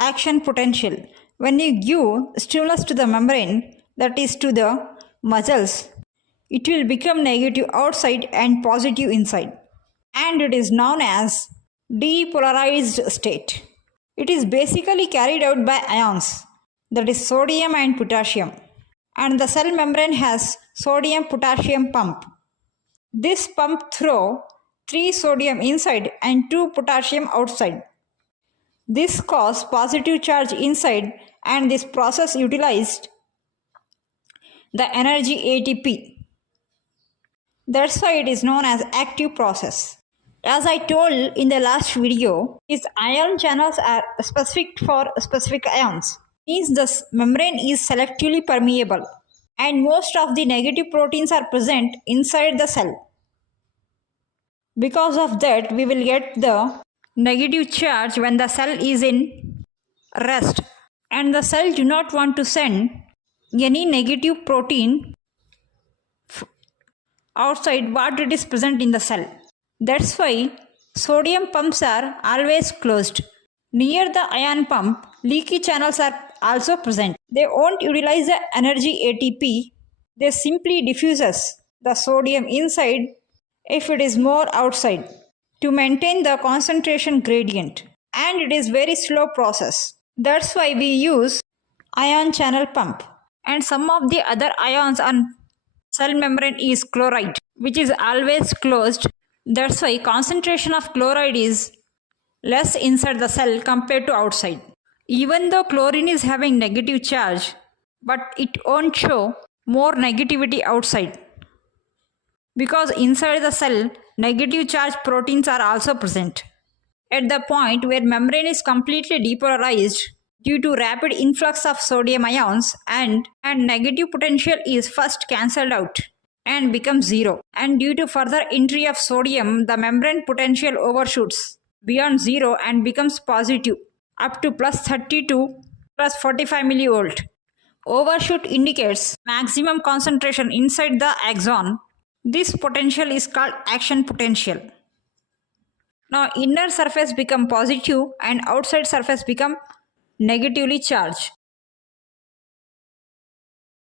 action potential. When you give stimulus to the membrane, that is to the muscles, it will become negative outside and positive inside, and it is known as depolarized state. It is basically carried out by ions, that is sodium and potassium, and the cell membrane has sodium-potassium pump. This pump throws 3 sodium inside and 2 potassium outside. This causes positive charge inside, and this process utilized the energy ATP. That's why it is known as active process. As I told in the last video, these ion channels are specific for specific ions. Means the membrane is selectively permeable, and most of the negative proteins are present inside the cell. Because of that, we will get the negative charge when the cell is in rest, and the cell do not want to send any negative protein outside what it is present in the cell. That's why sodium pumps are always closed. Near the ion pump, leaky channels are also present. They won't utilize the energy ATP. They simply diffuses the sodium inside if it is more outside to maintain the concentration gradient, and it is very slow process. That's why we use ion channel pump. And some of the other ions on cell membrane is chloride, which is always closed. That's why concentration of chloride is less inside the cell compared to outside. Even though chlorine is having negative charge, but it won't show more negativity outside, because inside the cell negative charge proteins are also present. At the point where membrane is completely depolarized due to rapid influx of sodium ions, and negative potential is first cancelled out and becomes zero, and due to further entry of sodium, the membrane potential overshoots beyond zero and becomes positive up to plus 30 to plus 45 millivolt. Overshoot indicates maximum concentration inside the axon. This potential is called action potential. Now inner surface become positive and outside surface become negatively charged.